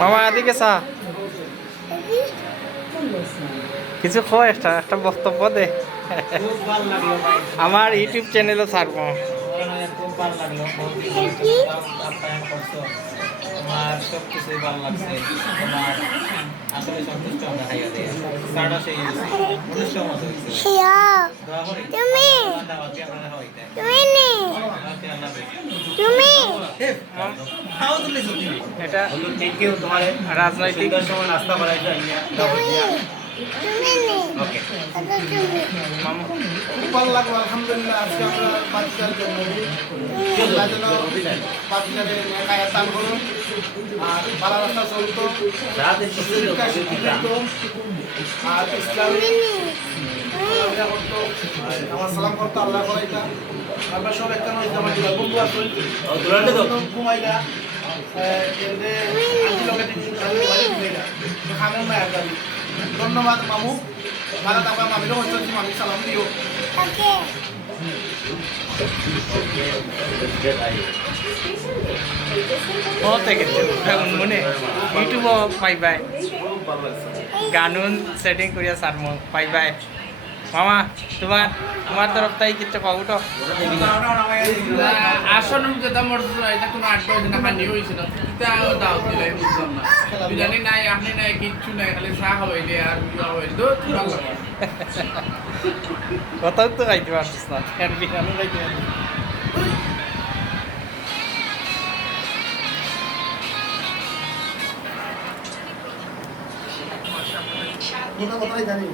মামা এদিকে চা কিছু কয় একটা একটা বক্তব্য দে আমার ইউটিউব চ্যানেলে ছাড়বো খুব ভালো লাগলো তোমার সব কিছুই ভালো লাগছে তোমার আসলে সন্তুষ্ট আমরা খাইয়া দেয় সাড়া সেই অনুষ্ঠান মতো হয়েছে এটা রাজনৈতিক সময় নাস্তা করাই যায় ওকে খুব ভালো লাগলো আলহামদুলিল্লাহ। আজকে আমরা বাচ্চার জন্মদিন বাচ্চাদের কায়া দান করুন আর ভালো রাস্তা চলতো আর ইসলাম করতো আমার সালাম করতো আল্লাহ করাইতা আমরা সব একটা নয় আমার বন্ধু আসুন ঘুমাইলা ধন্যবাদ মামু ভালো থাকবা মামিরও হচ্ছে মামি সালাম দিও মনে ইউটিউব পাইবাই গানুন সেটিং করিয়া সারম পাইবাই মামা তোমার তোমার তরফ তাই কিছু কও তো আসন যেটা মোর এটা কোনো 8-10 দিন খানি হইছিল এটা দাও দিলে বুঝলাম না বিরিয়ানি নাই আপনি নাই কিচ্ছু নাই খালি চা হইলে আর বিয়া হইলো ভালো লাগে কথাও তো খাইতে পারছিস না আর বিরিয়ানি খাইতে কোথায় জানি